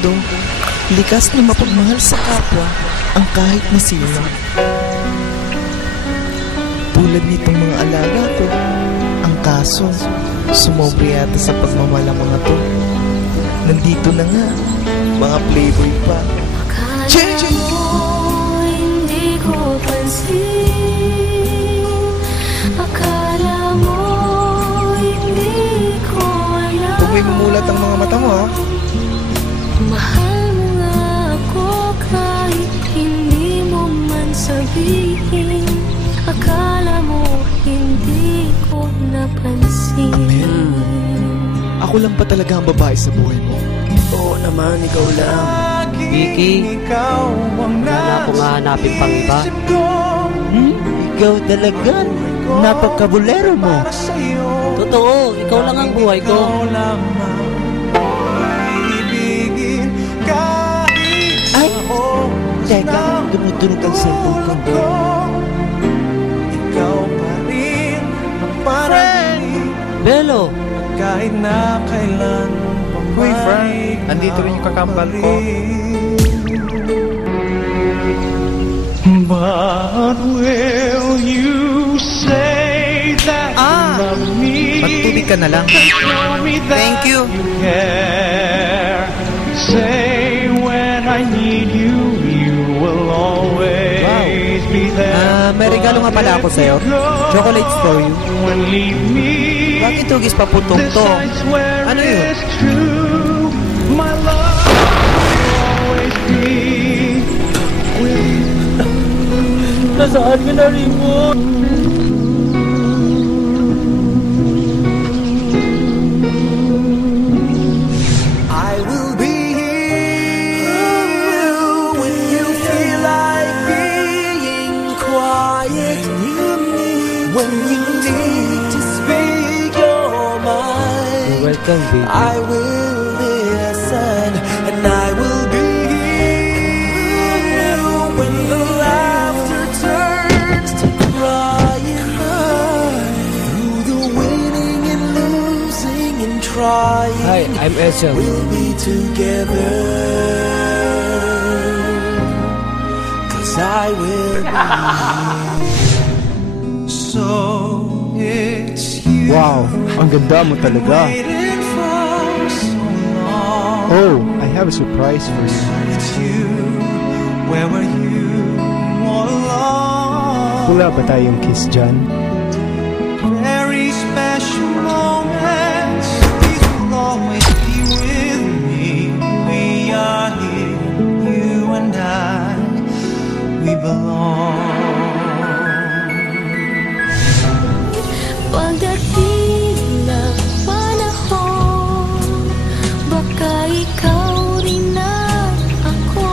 mundo, likas na mapagmahal sa kapwa ang kahit na sino. Tulad nitong mga alaga ko, ang kaso, sumobra yata sa pagmamahal ang mga to. Nandito na nga, mga playboy pa. Akala mo hindi ko pansin, akala mo hindi ko alam. Huwag may mumulat ang mga mata mo, ha? Mahal mo nga ako kahit hindi mo man sabihin. Akala mo hindi ko napansin. Amen. Ako lang pa talaga ang babae sa buhay mo. Oo naman, ikaw lang. Vicky, wala akong hahanapin pang iba. Ikaw talaga, napakabulero mo. Totoo, ikaw lang ang buhay ko. Ay, teka, tumutunog ang cellphone ko. Ikaw pa rin ang parang Belo, kahit na kailan pa. Uy, Frank, andito rin yung kakambal ko. But will you say that you love me? Magtubig ka na lang. Show me that Thank you. care. Say when I need you, you will always be there. May regalo nga pala ako sa'yo. Chocolates for you. When leave me, Bakit tugis pa putong to? Ano yun? it's true. My love will always be with you. nasaan ka na rin mo? I will be here when you feel like being quiet. When you need to speak your mind, Welcome, baby. I will listen and I will be here when the laughter turns to crying. Through the winning and losing and trying. Hi, I'm Ezra. We'll be together, 'cause I will be. So it's you. Wow, ang ganda mo talaga. Waiting for so long. Oh, I have a surprise for you. It's you. Where were you all along? Wala ba tayong kiss dyan? Very special moments. These will always be with me. We are here, you and I. We belong. Pagdating ng panahon, baka ikaw rin at ako.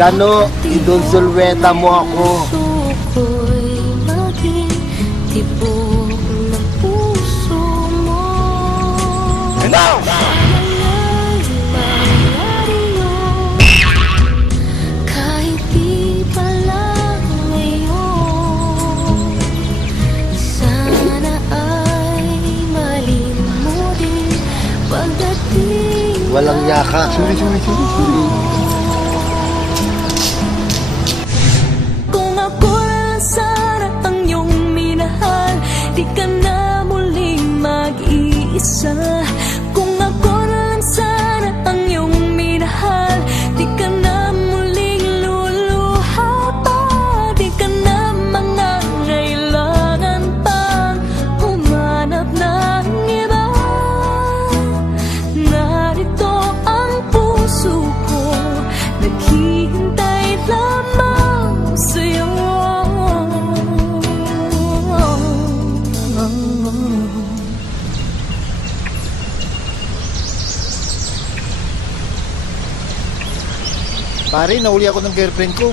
Kano, idonsulweta mo ako. Puso ko'y maging tibok ng puso mo. Ano? Malay mangyari yun, kahit di pala ngayon. Sana ay malin mo din pagdating. Walang yaka. Kung ako lang sana ang iyong minahal, di ka na muling mag-iisa. Kung ako lang sana ang iyong minahal, di ka na muling luluha pa. Di ka na mangangailangan pang humanap ng iba. Narito ang puso ko, naghihintay lamang sa'yo. Pare, nauli ako ng girlfriend ko.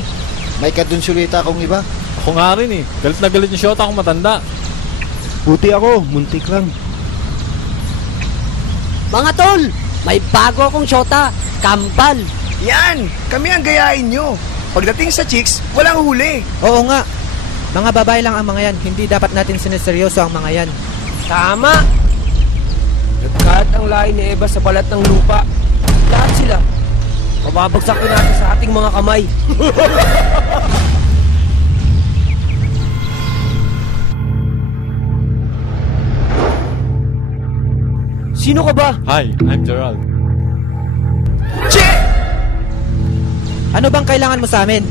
May kadonsulweta akong iba. Ako nga rin eh. Galit na galit yung shota akong matanda. Buti ako, muntik lang. Mga tol, may bago akong syota, Kambal. Yan! Kami ang gayahin nyo. Pagdating sa chicks, walang huli. Oo nga. Mga babae lang ang mga yan. Hindi dapat natin sineseryoso ang mga yan. Tama! Nagkaat ang lahi ni Eva sa balat ng lupa. Lahat sila. Mababagsakin natin sa ating mga kamay. Sino ka ba? Hi, I'm Gerald. Ano bang kailangan mo sa amin?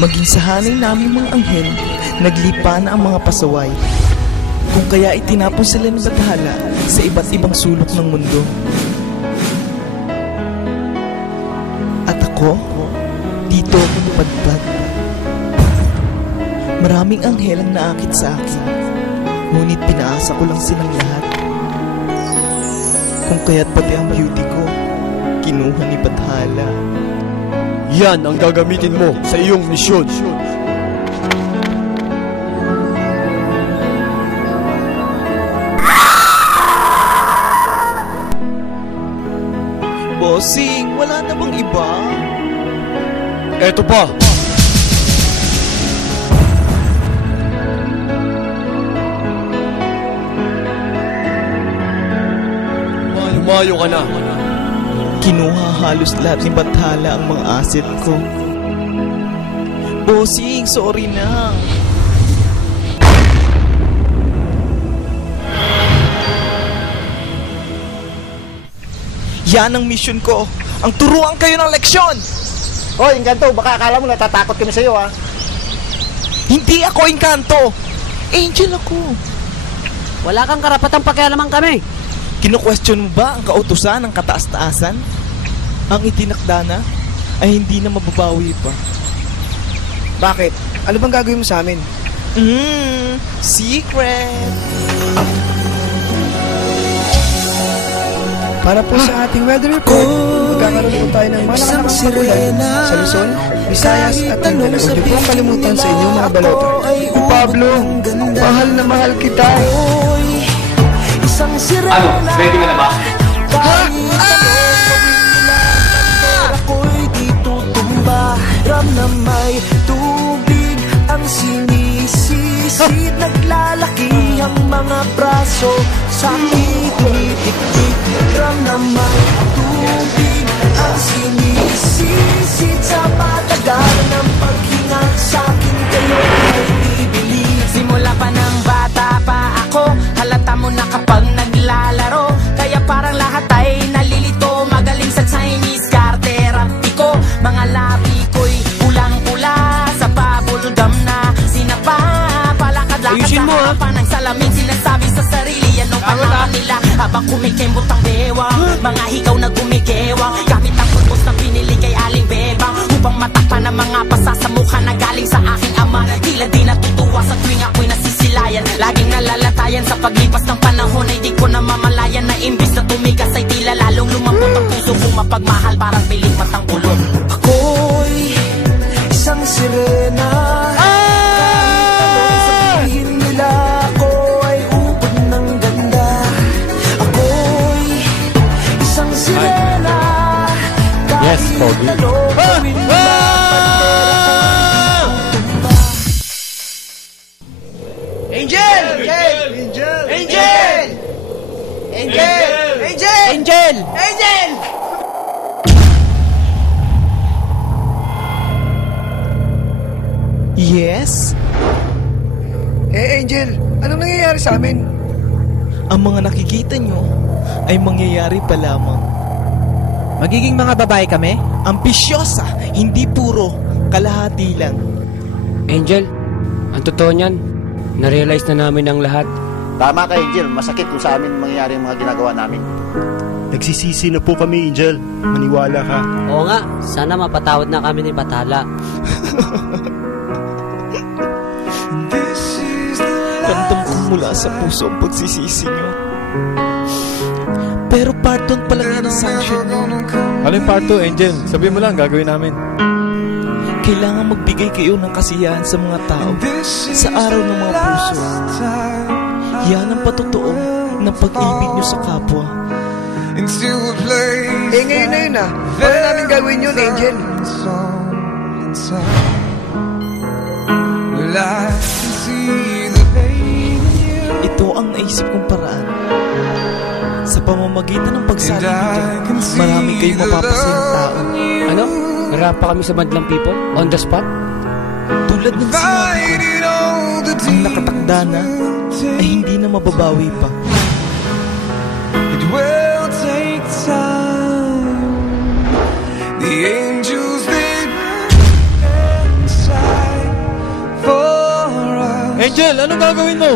Maging sa hanay namin mga anghel, naglipa na ang mga pasaway. Kung kaya itinapon sila ng Bathala sa iba't ibang sulok ng mundo. At ako, dito ako napadpad. Maraming anghel ang naakit sa akin, ngunit pinaasa ko lang silang lahat. Kung kaya't pati ang beauty ko, kinuha ni Bathala. Yan ang gagamitin mo sa iyong misyon. Bossing, wala na bang iba? Eto pa! Lumayo ka na. Kinuha halos lahat ni Bathala ang mga asset ko. Bossing, sorry na. Yan ang mission ko. Ang turuan kayo ng leksyon. Hoy, Engkanto, baka akala mo natatakot kami sa'yo, ha? Hindi ako Engkanto. Angel ako. Wala kang karapatang pakialaman kami. Kino-question mo ba ang kautusan ng kataas-taasan? Ang itinakda na ay hindi na mababawi pa. Bakit? Ano bang gagawin mo sa amin? Secret! Para po sa ating weather report, magkakaroon po tayo ng malakas na pagulan sa Luzon, Visayas at Mindanao. Huwag niyo pong kalimutan sa inyong mga balota. Pablo, mahal na mahal kita. Ano? Ready ka na ba? Ako'y di tutumba. Ram na may tubig ang sinisisid. Naglalaki ang mga braso sa aking tumitik-tik. Ram na may tubig ang sinisisid. Sa patagalan ng paghinga sa akin kayo ay bibili. Simula pa ng bata pa ako, halata mo na kapag naglalaro. Kaya parang lahat ay nalilito. Magaling sa Chinese karterapti ko. Mga labi ko'y pulang-pula. Sa pabuldam na sinapa. Palakad-lakad sa harapan ng salamin. Sinasabi sa sarili, ano pa naman nila. Habang kumikembot ang bewang, mga higaw na gumigewang. Gamit ang purpose na pinili kay Aling Bebang, upang matakpan ang mga pasa sa mukha na galing sa aking ama. Tila di natutuwa sa tuwing ako'y nasisilayan. Laging nalalatayan sa paglipas ng panahon. Ay di ko na mamalayan na imbis na tumigas ay tila lalong lumambot ang puso kong mapagmahal. Parang piling matang ulo. Ako'y isang sirena. Kahit sabihin nila ako ay ubod ng ganda. Ako'y isang sirena. Yes, Pogi. Angel! Angel! Angel! Angel! Angel! Angel! Yes? Angel, anong nangyayari sa amin? Ang mga nakikita nyo ay mangyayari pa lamang. Magiging mga babae kami? Ambisyosa, hindi puro, kalahati lang. Angel, ang totoo niyan, na-realize na namin ang lahat. Tama ka, Angel. Masakit kung sa amin mangyayari ang mga ginagawa namin. Nagsisisi na po kami, Angel. Maniwala ka. Oo nga, sana mapatawad na kami ni Bathala. Ramdam ko mula sa puso ang pagsisisi nyo. Pero pardon pa lang yan ang sanction mo. Ano yung part 2, Angel? Sabihin mo lang, gagawin namin. Kailangan magbigay kayo ng kasiyahan sa mga tao sa araw ng mga puso. Yan ang patotoo ng pag-ibig nyo sa kapwa. Ngayon na yun ah. Paano namin gagawin yun, Angel? Ito ang naisip kong paraan. Sa pamamagitan ng pagsalinigyan, marami kayong mapapasayang tao. Ano? Narap pa kami sa Madlang People? On the spot? Tulad ng sinabi ko, ang nakatakda na ay hindi na mababawi pa. It will take time. The angels they inside for us. Angel, anong gagawin mo?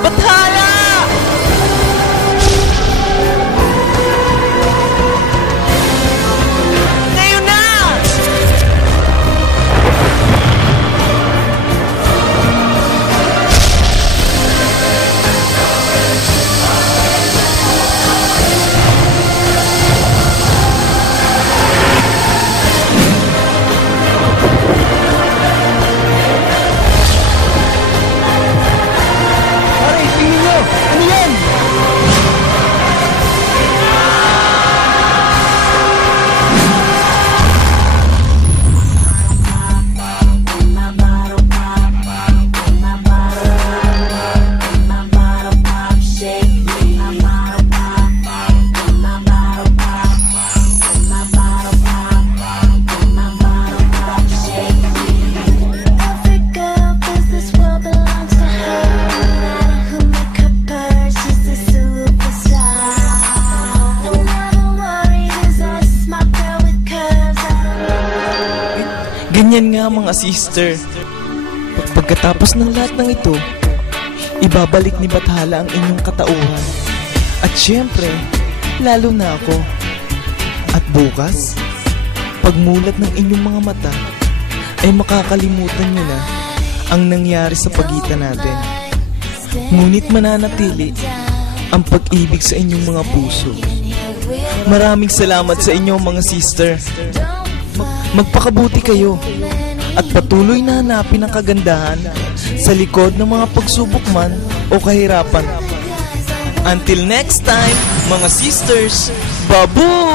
Bathala! Ngayon na! Ganyan nga mga sister. Pagkatapos ng lahat ng ito, ibabalik ni Bathala ang inyong katauhan. At syempre, lalo na ako. At bukas, pagmulat ng inyong mga mata, ay makakalimutan nyo na ang nangyari sa pagitan natin. Ngunit mananatili ang pag-ibig sa inyong mga puso. Maraming salamat sa inyo mga sister. Magpakabuti kayo at patuloy na hanapin ang kagandahan sa likod ng mga pagsubok man o kahirapan. Until next time, mga sisters, babu!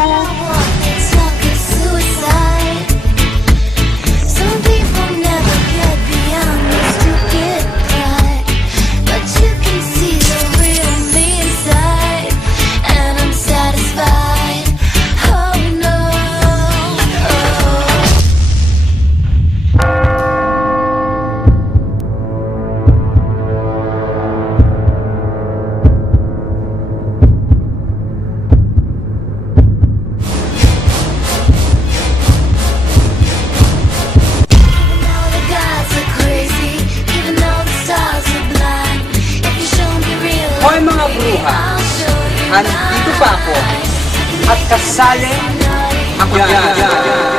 Hoy mga bruha, andito pa ako at kasali ako yan.